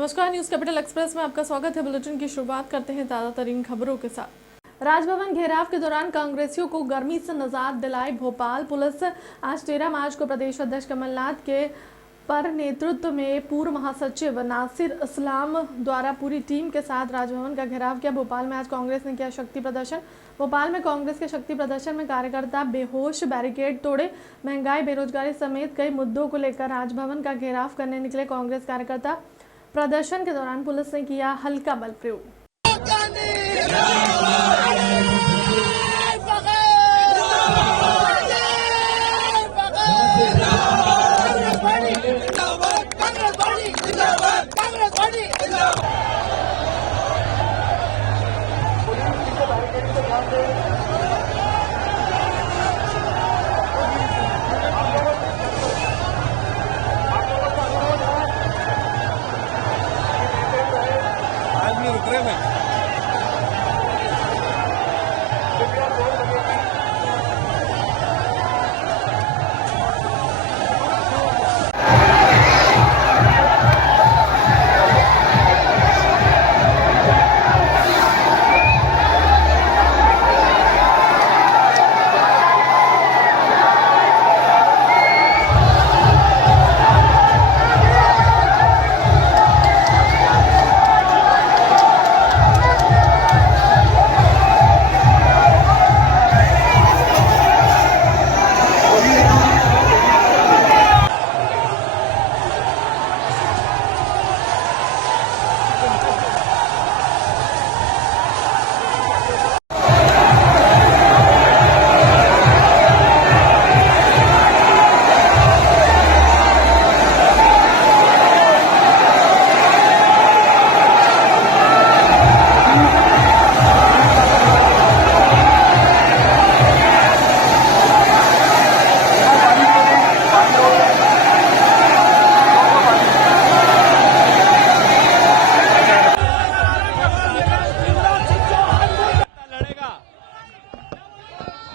नमस्कार, news capital express में आपका स्वागत है। बुलेटिन की शुरुआत करते हैं ताजा तरीन खबरों के साथ। राजभवन घेराव के दौरान कांग्रेसियों को गर्मी से निजात दिलाई भोपाल पुलिस। आज 13 मार्च को प्रदेश अध्यक्ष कमलनाथ के पर नेतृत्व में पूर्व महासचिव नासिर इस्लाम द्वारा पूरी टीम के साथ राजभवन का घेराव किया। भोपाल में आज कांग्रेस ने किया शक्ति प्रदर्शन। भोपाल में कांग्रेस के शक्ति प्रदर्शन में कार्यकर्ता बेहोश, बैरिकेड तोड़े। महंगाई, बेरोजगारी समेत कई मुद्दों को लेकर राजभवन का घेराव करने निकले कांग्रेस कार्यकर्ता। प्रदर्शन के दौरान पुलिस ने किया हल्का बल प्रयोग।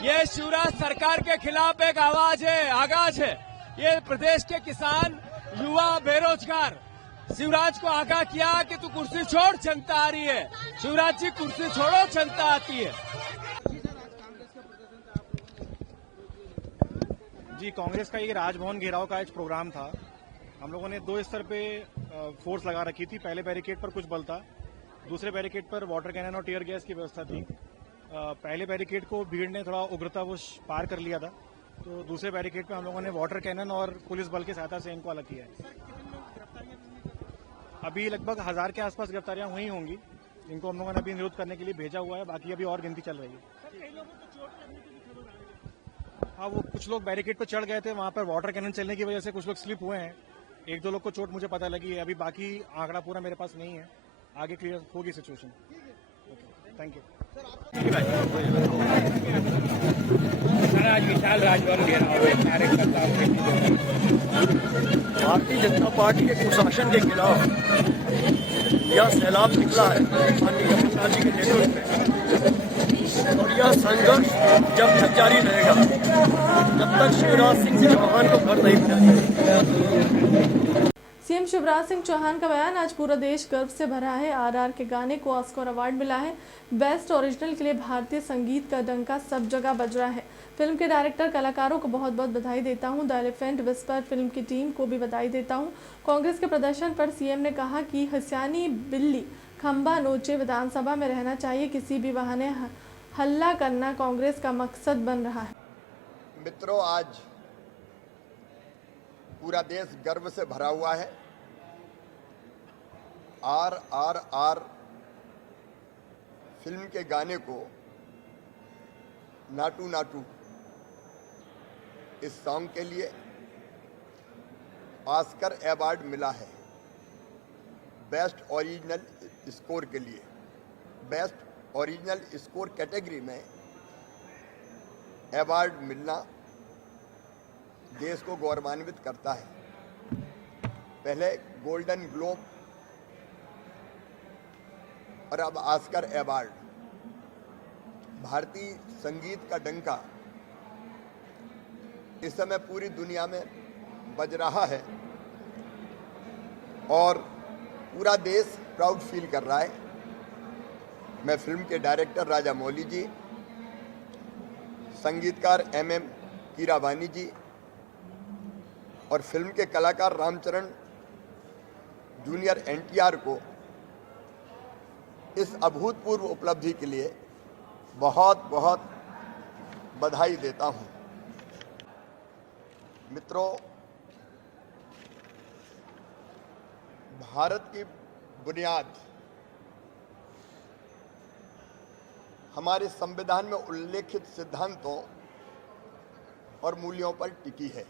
ये शिवराज सरकार के खिलाफ एक आगाज है। ये प्रदेश के किसान, युवा, बेरोजगार शिवराज को आगाह किया कि तू कुर्सी छोड़, जनता आ रही है। शिवराज जी कुर्सी छोड़ो, जनता आती है। जी, कांग्रेस का ये राजभवन घेराव का एक प्रोग्राम था। हम लोगों ने दो स्तर पे फोर्स लगा रखी थी। पहले बैरिकेड पर कुछ बल था, दूसरे बैरिकेड पर वाटर कैनन और टीयर गैस की व्यवस्था थी। पहले बैरिकेड को भीड़ ने थोड़ा उग्रतावश पार कर लिया था, तो दूसरे बैरिकेड पे हम लोगों ने वाटर कैनन और पुलिस बल की सहायता से इनको अलग किया है। अभी लगभग 1000 के आसपास गिरफ्तारियां हुई होंगी, जिनको हम लोगों ने अभी निरुद्ध करने के लिए भेजा हुआ है। बाकी अभी और गिनती चल रही है। हाँ, वो कुछ लोग बैरिकेड पर चढ़ गए थे, वहां पर वाटर कैनन चलने की वजह से कुछ लोग स्लिप हुए हैं। 1-2 लोग को चोट मुझे पता लगी है। अभी बाकी आंकड़ा पूरा मेरे पास नहीं है, आगे क्लियर होगी सिचुएशन। Thank you. आज विशाल राजभवन घेराव है कार्यकर्ताओं के। भारतीय जनता पार्टी के कुशासन के खिलाफ यह सैलाब निकला है माननीय कमलनाथ जी के नेतृत्व में, और यह संघर्ष जब तक जारी रहेगा, जब तक शिवराज सिंह चौहान को घर नहीं मिलेगा। सीएम शिवराज सिंह चौहान का बयान। आज पूरा देश गर्व से भरा है। आरआर के गाने को ऑस्कर अवार्ड मिला है। बेस्ट ओरिजिनल के लिए भारतीय संगीत का डंका सब जगह बज रहा है। फिल्म के डायरेक्टर, कलाकारों को बहुत बहुत बधाई देता हूं। द एलिफेंट विस्पर फिल्म की टीम को भी बधाई देता हूं। कांग्रेस के प्रदर्शन पर सीएम ने कहा कि हसियानी बिल्ली खंबा नोचे विधानसभा में रहना चाहिए, किसी भी बहाने हल्ला करना कांग्रेस का मकसद बन रहा है। मित्रों, आज पूरा देश गर्व से भरा हुआ है। RRR फिल्म के गाने को नाटू नाटू इस सॉन्ग के लिए ऑस्कर अवार्ड मिला है। बेस्ट ओरिजिनल स्कोर के लिए, बेस्ट ओरिजिनल स्कोर कैटेगरी में अवार्ड मिलना देश को गौरवान्वित करता है। पहले गोल्डन ग्लोब और अब ऑस्कर अवार्ड। भारतीय संगीत का डंका इस समय पूरी दुनिया में बज रहा है और पूरा देश प्राउड फील कर रहा है। मैं फिल्म के डायरेक्टर राजा मौली जी, संगीतकार MM कीरावानी जी और फिल्म के कलाकार रामचरण जूनियर NTR को इस अभूतपूर्व उपलब्धि के लिए बहुत बहुत बधाई देता हूं। मित्रों, भारत की बुनियाद हमारे संविधान में उल्लेखित सिद्धांतों और मूल्यों पर टिकी है।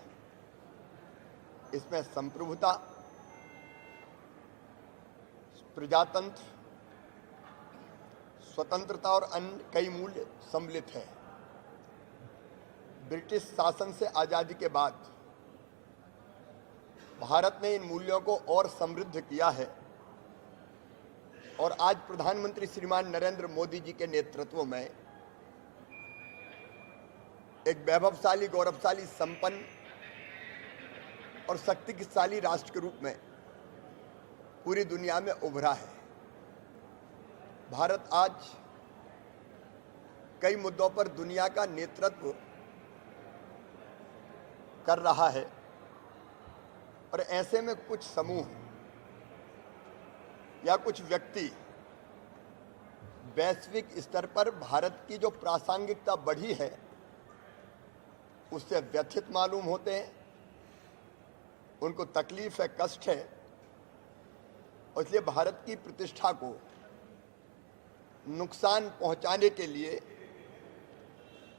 इसमें संप्रभुता, प्रजातंत्र, स्वतंत्रता और अन्य कई मूल्य सम्मिलित हैं। ब्रिटिश शासन से आजादी के बाद भारत ने इन मूल्यों को और समृद्ध किया है और आज प्रधानमंत्री श्रीमान नरेंद्र मोदी जी के नेतृत्व में एक वैभवशाली, गौरवशाली, संपन्न और शक्तिशाली राष्ट्र के रूप में पूरी दुनिया में उभरा है। भारत आज कई मुद्दों पर दुनिया का नेतृत्व कर रहा है और ऐसे में कुछ समूह या कुछ व्यक्ति वैश्विक स्तर पर भारत की जो प्रासंगिकता बढ़ी है उससे व्यथित मालूम होते हैं। उनको तकलीफ है, कष्ट है और इसलिए भारत की प्रतिष्ठा को नुकसान पहुंचाने के लिए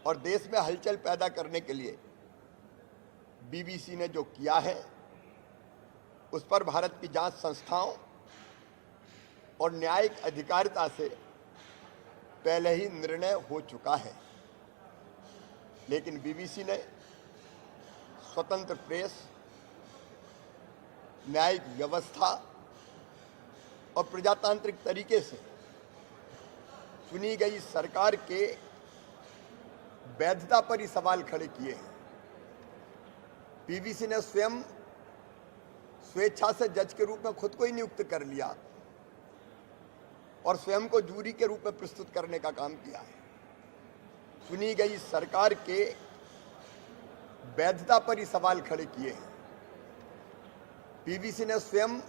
और देश में हलचल पैदा करने के लिए BBC ने जो किया है उस पर भारत की जांच संस्थाओं और न्यायिक अधिकारिता से पहले ही निर्णय हो चुका है। लेकिन BBC ने स्वतंत्र प्रेस, न्यायिक व्यवस्था और प्रजातांत्रिक तरीके से चुनी गई सरकार के वैधता पर ही सवाल खड़े किए हैं। BBC ने स्वयं स्वेच्छा से जज के रूप में खुद को ही नियुक्त कर लिया और स्वयं को जूरी के रूप में प्रस्तुत करने का काम किया है। चुनी गई सरकार के वैधता पर ही सवाल खड़े किए हैं। BBC ने स्वयं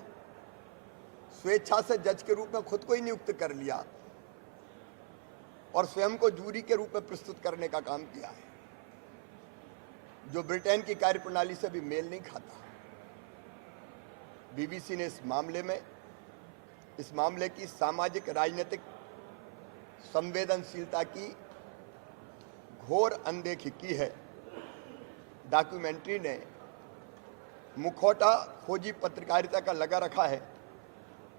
स्वेच्छा से जज के रूप में खुद को ही नियुक्त कर लिया और स्वयं को जूरी के रूप में प्रस्तुत करने का काम किया है, जो ब्रिटेन की कार्यप्रणाली से भी मेल नहीं खाता। BBC ने इस मामले की सामाजिक राजनीतिक संवेदनशीलता की घोर अनदेखी की है। डॉक्यूमेंट्री ने मुखौटा खोजी पत्रकारिता का लगा रखा है,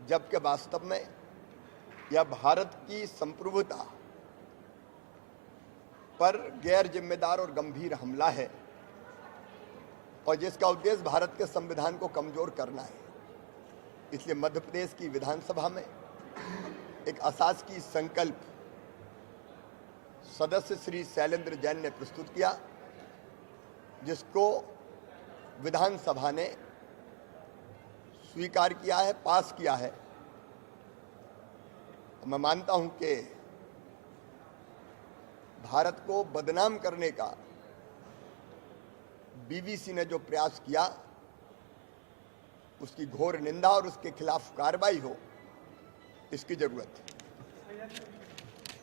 जबकि वास्तव में यह भारत की संप्रभुता पर गैर जिम्मेदार और गंभीर हमला है और जिसका उद्देश्य भारत के संविधान को कमजोर करना है। इसलिए मध्य प्रदेश की विधानसभा में एक अशासकीय संकल्प सदस्य श्री शैलेंद्र जैन ने प्रस्तुत किया, जिसको विधानसभा ने स्वीकार किया है, पास किया है। मैं मानता हूं कि भारत को बदनाम करने का BBC ने जो प्रयास किया उसकी घोर निंदा और उसके खिलाफ कार्रवाई हो, इसकी जरूरत है।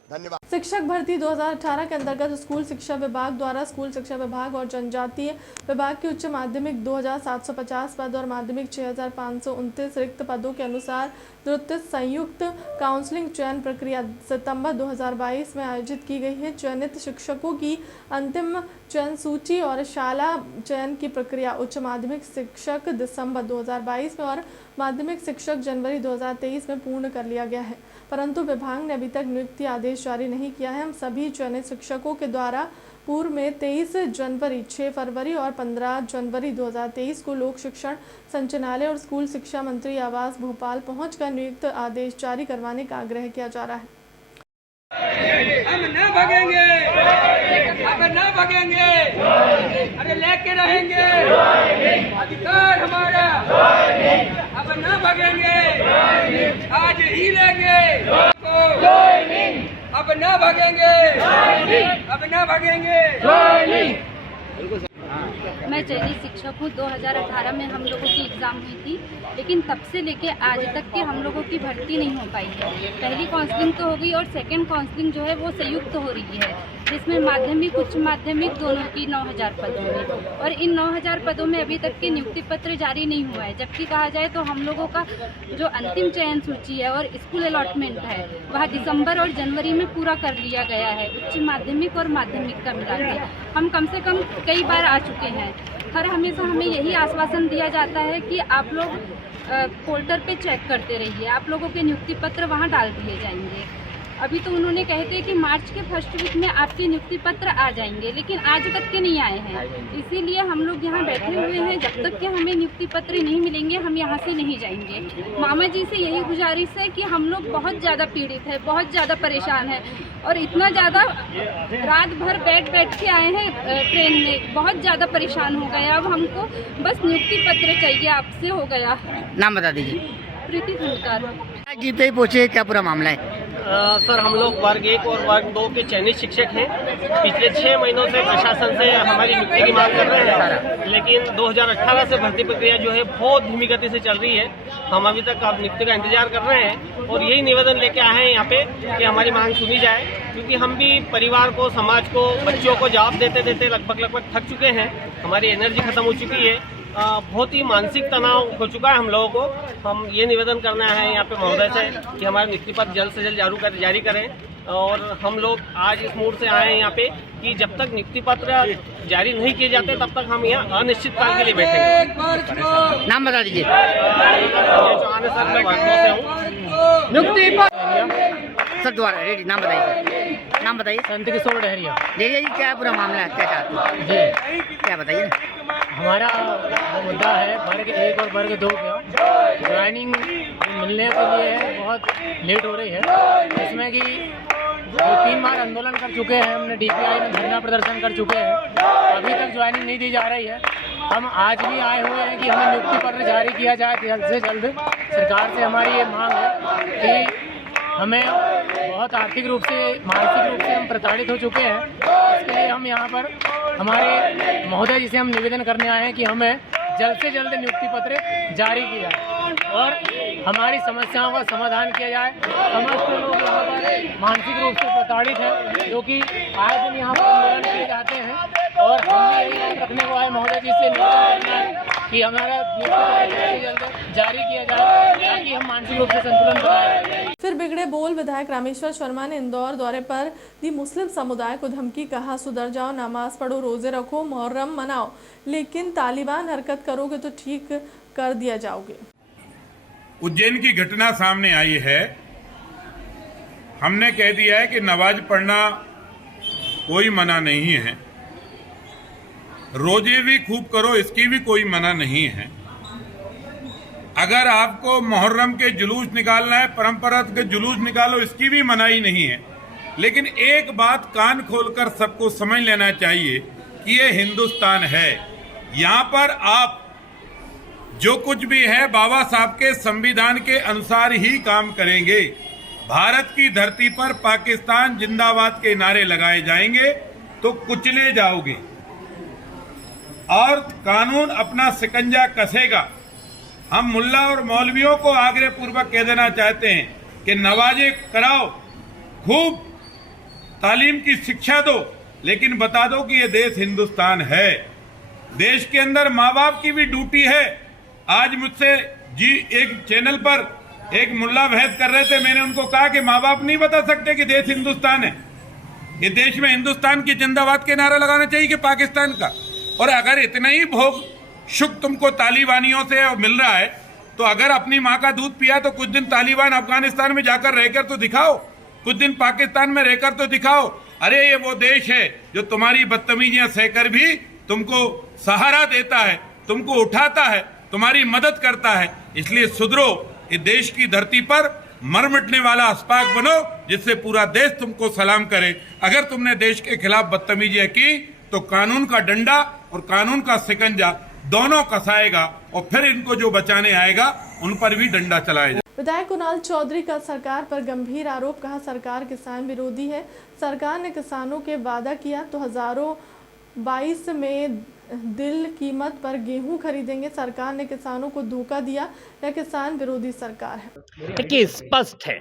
धन्यवाद। शिक्षक भर्ती 2018 के अंतर्गत स्कूल शिक्षा विभाग द्वारा स्कूल शिक्षा विभाग और जनजातीय विभाग के उच्च माध्यमिक 2750 पद और माध्यमिक 6529 रिक्त पदों के अनुसार द्वितीय संयुक्त काउंसलिंग चयन प्रक्रिया सितंबर 2022 में आयोजित की गई है। चयनित शिक्षकों की अंतिम चयन सूची और शाला चयन की प्रक्रिया उच्च माध्यमिक शिक्षक दिसंबर 2022 में और माध्यमिक शिक्षक जनवरी 2023 में पूर्ण कर लिया गया है, परंतु विभाग ने अभी तक नियुक्ति आदेश जारी नहीं किया है। हम सभी चयनित शिक्षकों के द्वारा पूर्व में 23 जनवरी, 6 फरवरी और 15 जनवरी 2023 को लोक शिक्षण संचालनालय और स्कूल शिक्षा मंत्री आवास भोपाल पहुंचकर नियुक्त आदेश जारी करवाने का आग्रह किया जा रहा है। हम न भागेंगे, अब न भागेंगे, अरे लेके रहेंगे अधिकार हमारा, अब न भागेंगे। आज ही लेंगे, अब न भागेंगे, अब न भागेंगे। मैं चयनित शिक्षक हूँ। 2018 में हम लोगों की एग्ज़ाम हुई थी, लेकिन तब से लेके आज तक के हम लोगों की भर्ती नहीं हो पाई है। पहली काउंसलिंग तो हो गई और सेकंड काउंसलिंग जो है वो संयुक्त हो रही है, जिसमें माध्यमिक उच्च माध्यमिक दोनों की 9000 पदों में, और इन 9000 पदों में अभी तक के नियुक्ति पत्र जारी नहीं हुआ है। जबकि कहा जाए तो हम लोगों का जो अंतिम चयन सूची है और स्कूल अलॉटमेंट है वह दिसंबर और जनवरी में पूरा कर लिया गया है, उच्च माध्यमिक और माध्यमिक का मिला के। हम कम से कम कई बार आ चुके हैं। हर हमेशा हमें यही आश्वासन दिया जाता है कि आप लोग पोर्टल पे चेक करते रहिए, आप लोगों के नियुक्ति पत्र वहाँ डाल दिए जाएंगे। अभी तो उन्होंने कहते हैं कि मार्च के फर्स्ट वीक में आपके नियुक्ति पत्र आ जाएंगे, लेकिन आज तक के नहीं आए हैं। इसीलिए हम लोग यहाँ बैठे हुए हैं। जब तक के हमें नियुक्ति पत्र नहीं मिलेंगे हम यहाँ से नहीं जाएंगे। मामा जी से यही गुजारिश है कि हम लोग बहुत ज़्यादा पीड़ित है, बहुत ज़्यादा परेशान है, और इतना ज़्यादा रात भर बैठ के आए हैं ट्रेन में, बहुत ज़्यादा परेशान हो गए। अब हमको बस नियुक्ति पत्र चाहिए, आपसे हो गया। नाम बता दीजिए। प्रीति धुलकर। जी पे पहुँचे, क्या पूरा मामला है? सर, हम लोग वर्ग 1 और वर्ग 2 के चयनित शिक्षक हैं। पिछले 6 महीनों से प्रशासन से हमारी नियुक्ति की मांग कर रहे हैं, लेकिन 2018 से भर्ती प्रक्रिया जो है बहुत धीमी गति से चल रही है। हम अभी तक अब नियुक्ति का इंतजार कर रहे हैं और यही निवेदन लेके आए हैं यहाँ पे कि हमारी मांग सुनी जाए, क्योंकि हम भी परिवार को, समाज को, बच्चों को जवाब देते देते लगभग थक चुके हैं। हमारी एनर्जी खत्म हो चुकी है, बहुत ही मानसिक तनाव हो चुका है हम लोगों को। हम ये निवेदन करना है यहाँ पे महोदय से कि हमारे नियुक्ति पत्र जल्द से जल्द जारी करें। और हम लोग आज इस मूड से आए हैं यहाँ पे कि जब तक नियुक्ति पत्र जारी नहीं किए जाते तब तक हम यहाँ अनिश्चित काल के लिए बैठेंगे। नाम बता दीजिए। चौहान सर, मैं वर्ग 2 से हूँ। नियुक्ति सर द्वारा रेडी। नाम बताइए। नाम बताइए। संत किशोर डहरिया। देखिए जी, क्या पूरा मामला है, क्या चाहते हैं जी, क्या बताइए। हमारा जो मुद्दा है वर्ग 1 और वर्ग 2 का ज्वाइनिंग मिलने के लिए बहुत लेट हो रही है, इसमें कि 2-3 बार आंदोलन कर चुके हैं हमने, DPI में धरना प्रदर्शन कर चुके हैं, अभी तक ज्वाइनिंग नहीं दी जा रही है। हम आज भी आए हुए हैं कि हमें नियुक्ति पत्र जारी किया जाए जल्द से जल्द। सरकार से हमारी ये मांग है कि हमें बहुत आर्थिक रूप से, मानसिक रूप से हम प्रताड़ित हो चुके हैं। इसके लिए हम यहाँ पर हमारे महोदय जी से हम निवेदन करने आए हैं कि हमें जल्द से जल्द नियुक्ति पत्र जारी किया जाए और हमारी समस्याओं का समाधान किया जाए। समस्त लोग यहाँ पर मानसिक रूप से प्रताड़ित हैं, जो कि आए दिन यहाँ पर आंदोलन किए जाते हैं, और हम भी यही बात रखने को आए महोदय जी से निवेदन करना है कि हमारा नियुक्ति पत्र जल्द से जल्द जारी किया जाए ताकि हम मानसिक रूप से संतुलन बनाए रखें। फिर बिगड़े बोल विधायक रामेश्वर शर्मा ने इंदौर दौरे पर दी मुस्लिम समुदाय को धमकी, कहा सुधर जाओ, नमाज पढ़ो, रोजे रखो, मुहर्रम मनाओ, लेकिन तालिबान हरकत करोगे तो ठीक कर दिया जाओगे। उज्जैन की घटना सामने आई है। हमने कह दिया है कि नमाज पढ़ना कोई मना नहीं है, रोजे भी खूब करो, इसकी भी कोई मना नहीं है। अगर आपको मुहर्रम के जुलूस निकालना है, परंपरागत जुलूस निकालो, इसकी भी मनाही नहीं है। लेकिन एक बात कान खोलकर सबको समझ लेना चाहिए कि ये हिंदुस्तान है। यहाँ पर आप जो कुछ भी है बाबा साहब के संविधान के अनुसार ही काम करेंगे। भारत की धरती पर पाकिस्तान जिंदाबाद के नारे लगाए जाएंगे तो कुचले जाओगे और कानून अपना शिकंजा कसेगा। हम मुल्ला और मौलवियों को आग्रह पूर्वक कह देना चाहते हैं कि नमाजें कराओ, खूब तालीम की शिक्षा दो, लेकिन बता दो कि ये देश हिंदुस्तान है। देश के अंदर माँ बाप की भी ड्यूटी है। आज मुझसे जी एक चैनल पर एक मुल्ला बहस कर रहे थे, मैंने उनको कहा कि माँ बाप नहीं बता सकते कि देश हिंदुस्तान है। ये देश में हिंदुस्तान की जिंदाबाद के नारा लगाना चाहिए कि पाकिस्तान का। और अगर इतना ही भोग सुख तुमको तालिबानियों से मिल रहा है तो अगर अपनी माँ का दूध पिया तो कुछ दिन तालिबान अफगानिस्तान में जाकर रहकर तो दिखाओ, कुछ दिन पाकिस्तान में रहकर तो दिखाओ। अरे ये वो देश है जो तुम्हारी बदतमीजियां सहकर भी तुमको सहारा देता है, तुमको उठाता है, तुम्हारी मदद करता है। इसलिए सुधरो, इस देश की धरती पर मर मिटने वाला अस्पाक बनो जिससे पूरा देश तुमको सलाम करे। अगर तुमने देश के खिलाफ बदतमीजियां की तो कानून का डंडा और कानून का शिकंजा दोनों कसाएगा और फिर इनको जो बचाने आएगा उन पर भी डंडा चलाएगा। विधायक कुणाल चौधरी का सरकार पर गंभीर आरोप, कहा सरकार किसान विरोधी है। सरकार ने किसानों के वादा किया तो हजारों 22 में दिल कीमत पर गेहूं खरीदेंगे। सरकार ने किसानों को धोखा दिया या किसान विरोधी सरकार है? देखिए, स्पष्ट है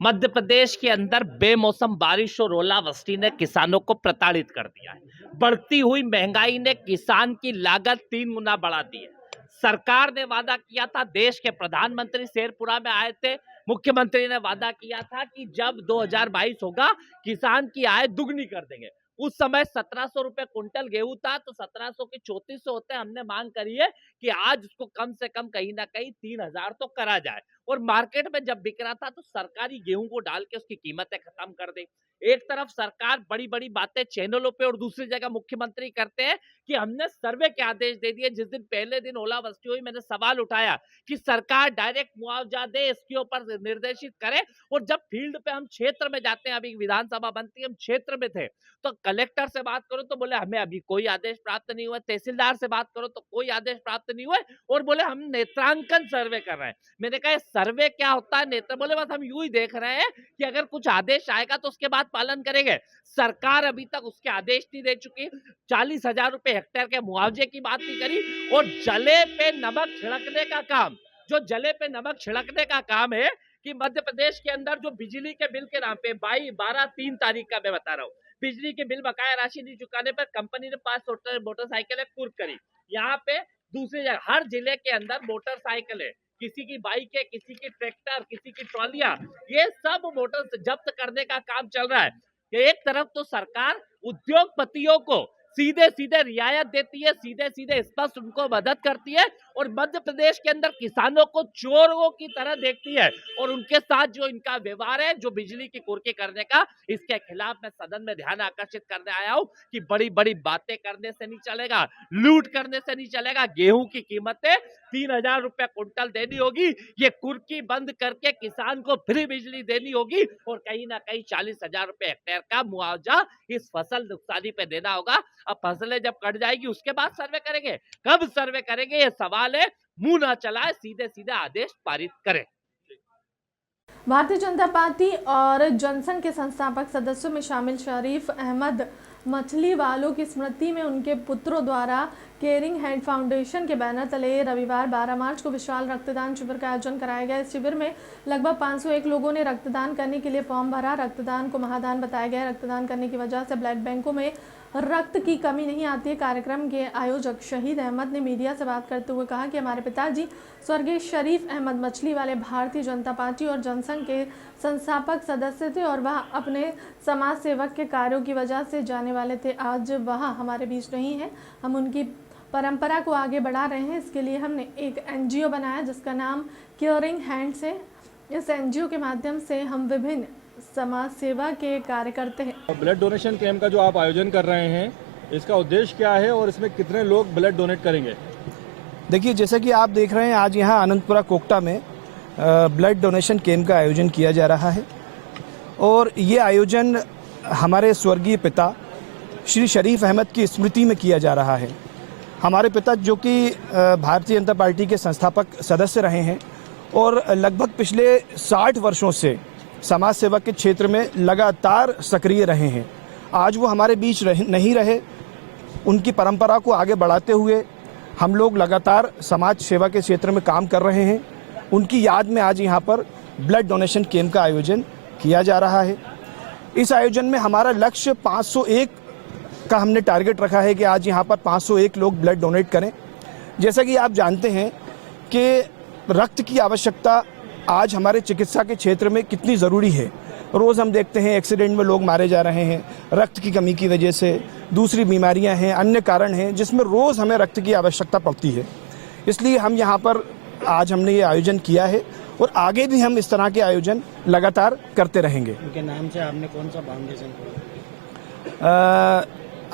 मध्य प्रदेश के अंदर बेमौसम बारिश और ओलावृष्टि ने किसानों को प्रताड़ित कर दिया है। बढ़ती हुई महंगाई ने किसान की लागत 3 गुना बढ़ा दी है। सरकार ने वादा किया था, देश के प्रधानमंत्री शेरपुरा में आए थे, मुख्यमंत्री ने वादा किया था कि जब 2022 होगा किसान की आय दुगनी कर देंगे। उस समय 1700 रुपए क्विंटल गेहूं था, तो 1700 के 3400 होते हैं। हमने मांग करी है कि आज उसको कम से कम कहीं ना कहीं 3000 तो करा जाए। और मार्केट में जब बिक रहा था तो सरकारी गेहूं को डाल के उसकी कीमतें खत्म कर दी। एक तरफ सरकार बड़ी बड़ी बातें चैनलों पे और दूसरी जगह मुख्यमंत्री करते हैं कि हमने सर्वे के आदेश दे दिए। जिस दिन पहले दिन ओलावृष्टि हुई, मैंने सवाल उठाया कि सरकार डायरेक्ट मुआवजा दे, इसके ऊपर निर्देशित करे। और जब फील्ड पे हम क्षेत्र में जाते हैं, अभी विधानसभा बनती है, हम क्षेत्र में थे, तो कलेक्टर से बात करो तो बोले हमें अभी कोई आदेश प्राप्त नहीं हुआ, तहसीलदार से बात करो तो कोई आदेश प्राप्त नहीं हुआ, और बोले हम नेत्रांकन सर्वे कर रहे हैं। मैंने कहा सर्वे क्या होता है? नेत्र बोले बस हम यूं ही देख रहे हैं कि अगर कुछ आदेश आएगा तो उसके बाद पालन करेंगे। सरकार अभी तक उसके आदेश नहीं दे चुकी। 40,000 रुपए हेक्टेयर के मुआवजे की बात नहीं करी। और जले पे नमक छिड़कने का काम, जो जले पे नमक छिड़कने का काम है कि मध्य प्रदेश के अंदर जो बिजली के बिल के नाम पे 12-3 तारीख का मैं बता रहा हूँ, बिजली के बिल बकाया राशि नहीं चुकाने पर कंपनी ने 5 मोटरसाइकिलें कुर्क करी। यहाँ पे दूसरी जगह हर जिले के अंदर मोटरसाइकिल है, किसी की बाइक है, किसी की ट्रैक्टर, किसी की ट्रॉलियां, ये सब मोटर जब्त करने का काम चल रहा है। एक तरफ तो सरकार उद्योगपतियों को सीधे सीधे रियायत देती है, सीधे सीधे स्पष्ट उनको मदद करती है, और मध्य प्रदेश के अंदर किसानों को चोरों की तरह देखती है। और उनके साथ जो इनका व्यवहार है, जो बिजली की कुर्की करने का, इसके खिलाफ मैं सदन में ध्यान आकर्षित करने आया हूं कि बड़ी बड़ी बातें करने से नहीं चलेगा, लूट करने से नहीं चलेगा। गेहूं की कीमतें 3000 रुपए क्विंटल देनी होगी, ये कुर्की बंद करके किसान को फ्री बिजली देनी होगी, और कहीं ना कहीं 40,000 रुपए हेक्टेयर का मुआवजा इस फसल नुकसानी पे देना होगा। अब फसलें जब कट जाएगी उसके बाद सर्वे करेंगे, कब सर्वे करेंगे ये सवाल है। मुंह ना चलाए, सीधे सीधे आदेश पारित करें। भारतीय जनता पार्टी और जनसंघ के संस्थापक सदस्यों में शामिल शरीफ अहमद मछली वालों की स्मृति में उनके पुत्रों द्वारा केयरिंग हैंड फाउंडेशन के बैनर तले रविवार 12 मार्च को विशाल रक्तदान शिविर का आयोजन कराया गया। इस शिविर में लगभग 501 लोगों ने रक्तदान करने के लिए फॉर्म भरा। रक्तदान को महादान बताया गया। रक्तदान करने की वजह से ब्लड बैंकों में रक्त की कमी नहीं आती है। कार्यक्रम के आयोजक शहीद अहमद ने मीडिया से बात करते हुए कहा कि हमारे पिताजी स्वर्गीय शरीफ अहमद मछली वाले भारतीय जनता पार्टी और जनसंघ के संस्थापक सदस्य थे और वह अपने समाज सेवक के कार्यों की वजह से जाने वाले थे। आज वह हमारे बीच नहीं है। हम उनकी परंपरा को आगे बढ़ा रहे हैं। इसके लिए हमने एक NGO बनाया जिसका नाम केयरिंग हैंड्स है। इस NGO के माध्यम से हम विभिन्न समाज सेवा के कार्य करते हैं। ब्लड डोनेशन कैंप का जो आप आयोजन कर रहे हैं, इसका उद्देश्य क्या है और इसमें कितने लोग ब्लड डोनेट करेंगे? देखिए, जैसा कि आप देख रहे हैं, आज यहाँ आनंदपुरा कोकटा में ब्लड डोनेशन कैंप का आयोजन किया जा रहा है। और ये आयोजन हमारे स्वर्गीय पिता श्री शरीफ अहमद की स्मृति में किया जा रहा है। हमारे पिता जो कि भारतीय जनता पार्टी के संस्थापक सदस्य रहे हैं और लगभग पिछले 60 वर्षों से समाज सेवा के क्षेत्र में लगातार सक्रिय रहे हैं। आज वो हमारे बीच नहीं रहे। उनकी परंपरा को आगे बढ़ाते हुए हम लोग लगातार समाज सेवा के क्षेत्र में काम कर रहे हैं। उनकी याद में आज यहाँ पर ब्लड डोनेशन कैंप का आयोजन किया जा रहा है। इस आयोजन में हमारा लक्ष्य 501 का हमने टारगेट रखा है कि आज यहाँ पर 501 लोग ब्लड डोनेट करें। जैसा कि आप जानते हैं कि रक्त की आवश्यकता आज हमारे चिकित्सा के क्षेत्र में कितनी ज़रूरी है। रोज़ हम देखते हैं एक्सीडेंट में लोग मारे जा रहे हैं रक्त की कमी की वजह से। दूसरी बीमारियां हैं, अन्य कारण हैं जिसमें रोज़ हमें रक्त की आवश्यकता पड़ती है। इसलिए हम यहाँ पर आज हमने ये आयोजन किया है और आगे भी हम इस तरह के आयोजन लगातार करते रहेंगे। उनके नाम से आपने कौन सा फाउंडेशन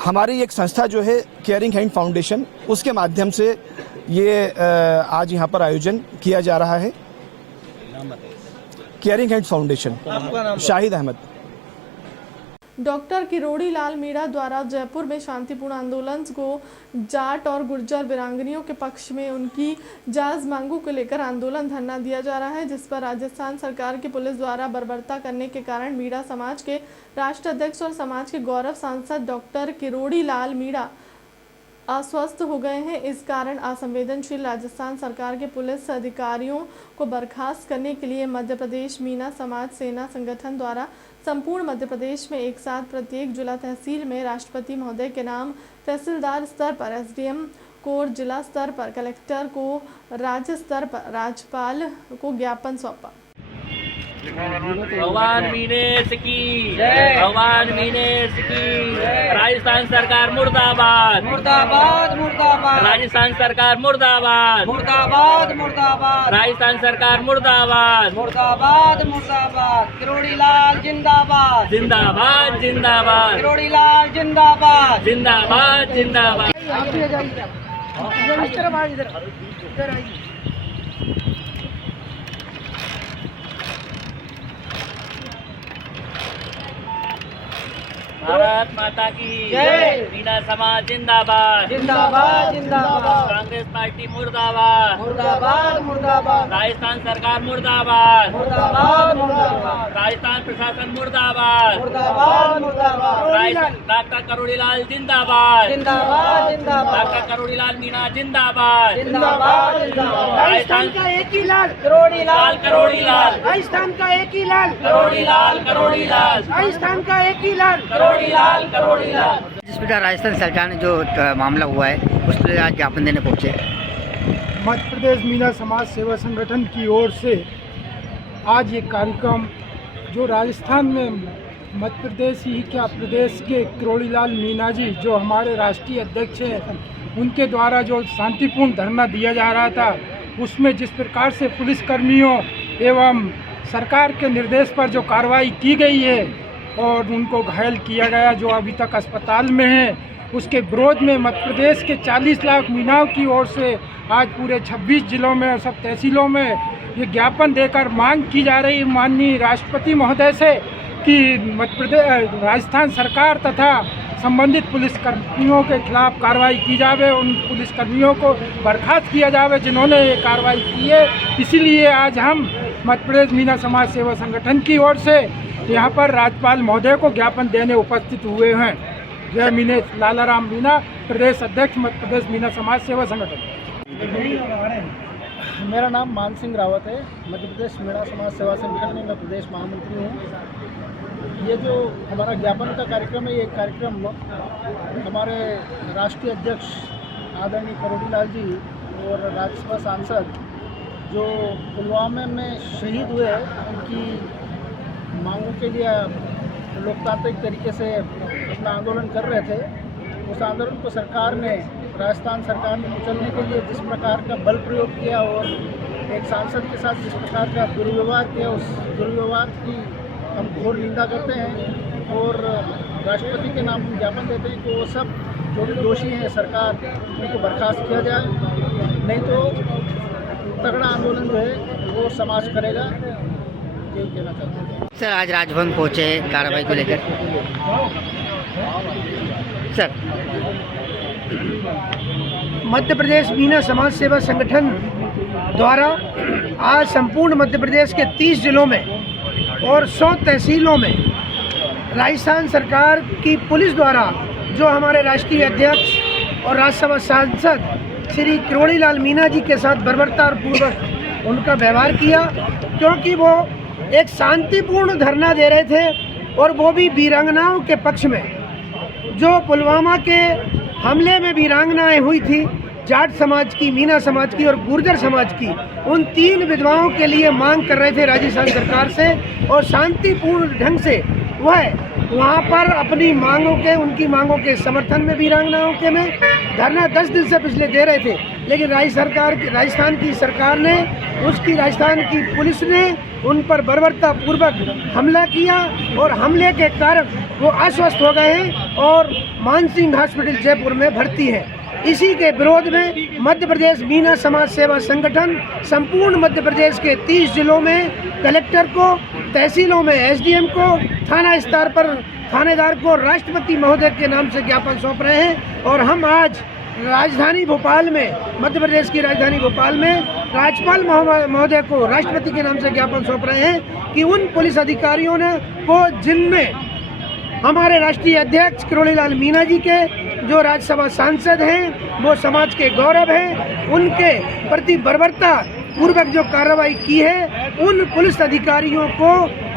हमारी एक संस्था जो है केयरिंग हैंड फाउंडेशन, उसके माध्यम से ये आज यहाँ पर आयोजन किया जा रहा है। Caring hand foundation, Shahid Ahmed. Doctor Kirodi Lal Meena द्वारा जयपुर में शांतिपूर्ण आंदोलन को जाट और गुर्जर वीरांगनियों के पक्ष में उनकी जायज मांगों को लेकर आंदोलन धरना दिया जा रहा है, जिस पर राजस्थान सरकार की पुलिस द्वारा बर्बरता करने के कारण मीणा समाज के राष्ट्रीय अध्यक्ष और समाज के गौरव सांसद डॉक्टर किरोड़ी लाल मीणा अस्वस्थ हो गए हैं। इस कारण असंवेदनशील राजस्थान सरकार के पुलिस अधिकारियों को बर्खास्त करने के लिए मध्य प्रदेश मीणा समाज सेना संगठन द्वारा संपूर्ण मध्य प्रदेश में एक साथ प्रत्येक जिला तहसील में राष्ट्रपति महोदय के नाम, तहसीलदार स्तर पर एसडीएम को, जिला स्तर पर कलेक्टर को, राज्य स्तर पर राज्यपाल को ज्ञापन सौंपा। भगवान मीनेश की जय, भगवान मीनेश की जय। राजस्थान सरकार मुर्दाबाद, मुर्दाबाद मुर्दाबाद। राजस्थान सरकार मुर्दाबाद, मुर्दाबाद मुर्दाबाद। राजस्थान सरकार मुर्दाबाद, मुर्दाबाद मुर्दाबाद। किरोड़ी लाल जिंदाबाद, जिंदाबाद जिंदाबाद, किरोड़ी लाल जिंदाबाद, जिंदाबाद जिंदाबाद। भारत माता की जय। मीणा समाज जिंदाबाद, जिंदाबाद जिंदाबाद। कांग्रेस पार्टी मुर्दाबाद, मुर्दाबाद मुर्दाबाद। राजस्थान सरकार मुर्दाबाद, मुर्दाबाद मुर्दाबाद। राजस्थान प्रशासन मुर्दाबाद, मुर्दाबाद मुर्दाबाद। डॉक्टर किरोड़ी लाल जिंदाबाद, जिंदाबाद जिंदाबाद। डॉक्टर किरोड़ी लाल मीणा जिंदाबाद, जिंदाबाद जिंदाबाद। राजस्थान का एक ही लाल, किरोड़ी लाल किरोड़ी लाल, राजस्थान का एक ही लाल, किरोड़ी लाल, किरोड़ी लाल, राजस्थान का एक ही लाल, किरोड़ी लाल, किरोड़ी लाल। जिस प्रकार राजस्थान सरकार ने जो मामला हुआ है उस पर आज ज्ञापन देने पहुंचे। मध्य प्रदेश मीणा समाज सेवा संगठन की ओर से आज ये कार्यक्रम जो राजस्थान में मध्य प्रदेश ही क्या प्रदेश के किरोड़ी लाल मीणा जी जो हमारे राष्ट्रीय अध्यक्ष हैं उनके द्वारा जो शांतिपूर्ण धरना दिया जा रहा था, उसमें जिस प्रकार से पुलिसकर्मियों एवं सरकार के निर्देश पर जो कार्रवाई की गई है और उनको घायल किया गया जो अभी तक अस्पताल में है, उसके विरोध में मध्य प्रदेश के 40 लाख मीणाओं की ओर से आज पूरे 26 जिलों में और सब तहसीलों में ये ज्ञापन देकर मांग की जा रही है माननीय राष्ट्रपति महोदय से कि मध्य प्रदेश राजस्थान सरकार तथा संबंधित पुलिसकर्मियों के खिलाफ कार्रवाई की जावे, उन पुलिसकर्मियों को बर्खास्त किया जावे जिन्होंने ये कार्रवाई की है। इसीलिए आज हम मध्य प्रदेश मीणा समाज सेवा संगठन की ओर से यहाँ पर राज्यपाल महोदय को ज्ञापन देने उपस्थित हुए हैं। जय मीनेश लालाराम मीणा, प्रदेश अध्यक्ष मध्य प्रदेश मीणा समाज सेवा संगठन। मेरा नाम मान सिंह रावत है, मध्य प्रदेश मीणा समाज सेवा संगठन में मैं प्रदेश महामंत्री हूँ। ये जो हमारा ज्ञापन का कार्यक्रम है, ये कार्यक्रम हमारे राष्ट्रीय अध्यक्ष आदरणीय किरोड़ी लाल जी और राज्यसभा सांसद जो पुलवामा में शहीद हुए उनकी मांगों के लिए लोकतांत्रिक तरीके से अपना आंदोलन कर रहे थे। उस आंदोलन को सरकार ने, राजस्थान सरकार ने कुचलने के लिए जिस प्रकार का बल प्रयोग किया और एक सांसद के साथ जिस प्रकार का दुर्व्यवहार किया, उस दुर्व्यवहार की हम घोर निंदा करते हैं और राष्ट्रपति के नाम हम ज्ञापन देते हैं कि वो सब जो भी दोषी हैं सरकार उनको बर्खास्त किया जाए, नहीं तो तगड़ा आंदोलन जो है वो समाज करेगा। यही कहना चाहते हैं। सर आज राजभवन पहुंचे कार्रवाई को लेकर। सर मध्य प्रदेश मीणा समाज सेवा संगठन द्वारा आज संपूर्ण मध्य प्रदेश के 30 जिलों में और 100 तहसीलों में राजस्थान सरकार की पुलिस द्वारा जो हमारे राष्ट्रीय अध्यक्ष और राज्यसभा सांसद श्री किरोड़ी लाल मीणा जी के साथ बर्बरता और पूर्वक उनका व्यवहार किया, क्योंकि वो एक शांतिपूर्ण धरना दे रहे थे और वो भी वीरांगनाओं के पक्ष में। जो पुलवामा के हमले में वीरांगनाएं हुई थी, जाट समाज की, मीणा समाज की और गुर्जर समाज की, उन 3 विधवाओं के लिए मांग कर रहे थे राजस्थान सरकार से और शांतिपूर्ण ढंग से वह वहाँ पर अपनी मांगों के, उनकी मांगों के समर्थन में वीरांगनाओं के में धरना 10 दिन से पिछले दे रहे थे। लेकिन राजस्थान की सरकार ने, उसकी राजस्थान की पुलिस ने उन पर बर्बरता पूर्वक हमला किया और हमले के कारण वो अस्वस्थ हो गए हैं और मानसिंह हॉस्पिटल जयपुर में भर्ती है। इसी के विरोध में मध्य प्रदेश मीणा समाज सेवा संगठन संपूर्ण मध्य प्रदेश के 30 जिलों में कलेक्टर को, तहसीलों में एसडीएम को, थाना स्तर पर थानेदार को राष्ट्रपति महोदय के नाम से ज्ञापन सौंप रहे हैं। और हम आज राजधानी भोपाल में, मध्य प्रदेश की राजधानी भोपाल में राज्यपाल महोदय को राष्ट्रपति के नाम से ज्ञापन सौंप रहे हैं कि उन पुलिस अधिकारियों ने को जिनमें हमारे राष्ट्रीय अध्यक्ष किरोड़ीलाल मीणा जी के, जो राज्यसभा सांसद हैं, वो समाज के गौरव हैं, उनके प्रति बर्बरता पूर्वक जो कार्रवाई की है, उन पुलिस अधिकारियों को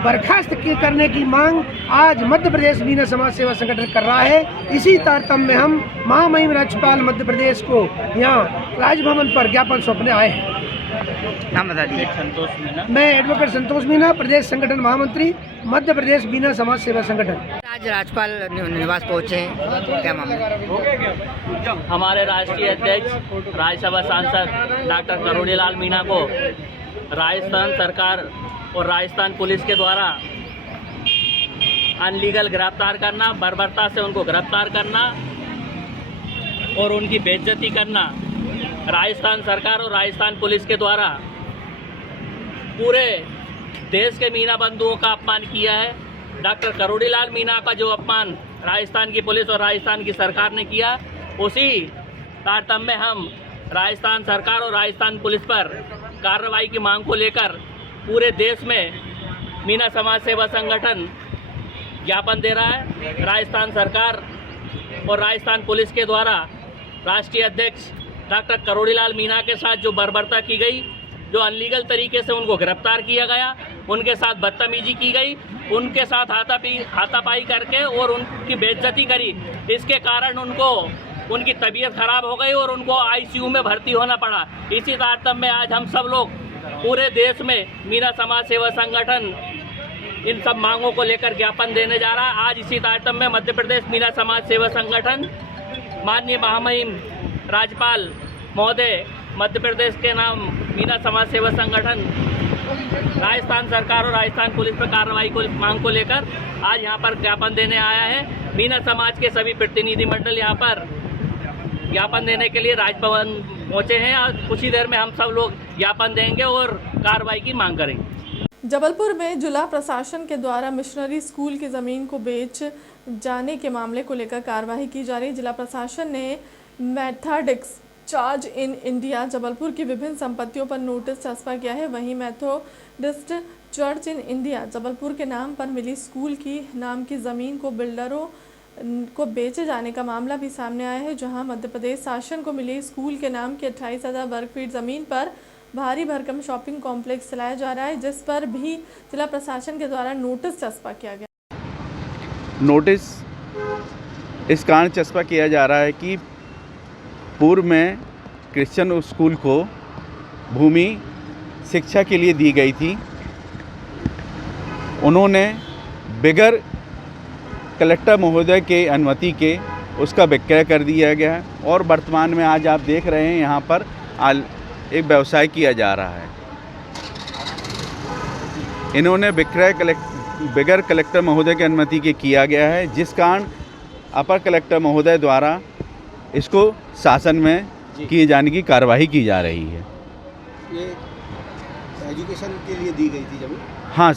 बर्खास्त करने की मांग आज मध्य प्रदेश मीणा समाज सेवा संगठन कर रहा है। इसी तारतम्य में हम महामहिम राज्यपाल मध्य प्रदेश को यहाँ राजभवन पर ज्ञापन सौंपने आए हैं। नाम बता दीजिए। संतोष मीणा। मैं एडवोकेट संतोष मीणा, प्रदेश संगठन महामंत्री, मध्य प्रदेश मीणा समाज सेवा संगठन। आज राज्यपाल निवास पहुंचे हैं, क्या मामला? हमारे राष्ट्रीय अध्यक्ष राज्यसभा सांसद डॉक्टर किरोड़ीलाल मीणा को राजस्थान सरकार और राजस्थान पुलिस के द्वारा अनलीगल गिरफ्तार करना, बर्बरता से उनको गिरफ्तार करना और उनकी बेइज्जती करना, राजस्थान सरकार और राजस्थान पुलिस के द्वारा पूरे देश के मीणा बंधुओं का अपमान किया है। डॉक्टर किरोड़ीलाल मीणा का जो अपमान राजस्थान की पुलिस और राजस्थान की सरकार ने किया, उसी तारतम्य में हम राजस्थान सरकार और राजस्थान पुलिस पर कार्रवाई की मांग को लेकर पूरे देश में मीणा समाज सेवा संगठन ज्ञापन दे रहा है। राजस्थान सरकार और राजस्थान पुलिस के द्वारा राष्ट्रीय अध्यक्ष डॉक्टर किरोड़ीलाल मीणा के साथ जो बर्बरता की गई, जो अनलीगल तरीके से उनको गिरफ्तार किया गया, उनके साथ बदतमीजी की गई, उनके साथ हाथापाई करके और उनकी बेइज्जती करी, इसके कारण उनको उनकी तबीयत खराब हो गई और उनको आईसीयू में भर्ती होना पड़ा। इसी तारतम्य में आज हम सब लोग पूरे देश में मीणा समाज सेवा संगठन इन सब मांगों को लेकर ज्ञापन देने जा रहा है। आज इसी तारतम्य में मध्य प्रदेश मीणा समाज सेवा संगठन माननीय महामहिम राज्यपाल महोदय मध्य प्रदेश के नाम मीणा समाज सेवा संगठन राजस्थान सरकार और राजस्थान पुलिस पर कार्रवाई को मांग को लेकर आज यहाँ पर ज्ञापन देने आया है। मीणा समाज के सभी प्रतिनिधिमंडल यहाँ पर ज्ञापन देने के लिए राजभवन पहुँचे हैं और कुछ ही देर में हम सब लोग ज्ञापन देंगे और कार्रवाई की मांग करेंगे। जबलपुर में जिला प्रशासन के द्वारा मिशनरी स्कूल की ज़मीन को बेच जाने के मामले को लेकर कार्रवाई की जा रही। जिला प्रशासन ने Methodist church in India Jabalpur की विभिन्न संपत्तियों पर नोटिस चस्पा किया है। वहीं Methodist church in India Jabalpur के नाम पर मिली स्कूल की नाम की ज़मीन को बिल्डरों को बेचे जाने का मामला भी सामने आया है, जहां मध्य प्रदेश शासन को मिली स्कूल के नाम की 28,000 वर्ग फीट ज़मीन पर भारी भरकम शॉपिंग कॉम्प्लेक्स चलाया जा रहा है, जिस पर भी जिला प्रशासन के द्वारा नोटिस चस्पा किया गया। नोटिस इस कारण चस्पा किया जा रहा है कि पूर्व में क्रिश्चियन स्कूल को भूमि शिक्षा के लिए दी गई थी, उन्होंने बगैर कलेक्टर महोदय के अनुमति के उसका विक्रय कर दिया गया और वर्तमान में आज आप देख रहे हैं यहाँ पर एक व्यवसाय किया जा रहा है। इन्होंने विक्रय बगैर कलेक्टर महोदय की अनुमति के किया गया है, जिस कारण अपर कलेक्टर महोदय द्वारा इसको शासन में किए जाने की कार्रवाई की जा रही है। ये एजुकेशन के लिए दी गई थी जब? हाँ,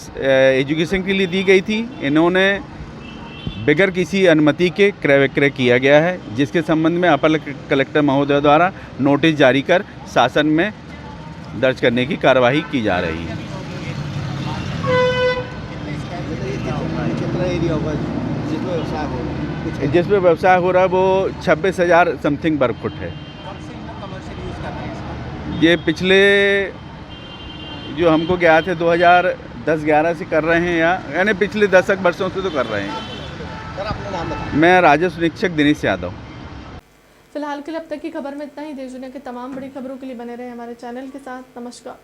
एजुकेशन के लिए दी गई थी। इन्होंने बगैर किसी अनुमति के क्रय विक्रय किया गया है, जिसके संबंध में अपर कलेक्टर महोदय द्वारा नोटिस जारी कर शासन में दर्ज करने की कार्यवाही की जा रही है। कितना एरिया होगा जिसमें व्यवसाय हो? जिसमें व्यवसाय हो रहा है वो 26,000 समथिंग वर्ग फुट है। ये पिछले जो हमको गया थे 2010-11 से कर रहे हैं, यानी पिछले 10 वर्षों से तो कर रहे हैं। मैं राजस्व निरीक्षक दिनेश यादव। फिलहाल के लिए अब तक की खबर में इतना ही। देश दुनिया की तमाम बड़ी खबरों के लिए बने रहे हमारे चैनल के साथ। नमस्कार।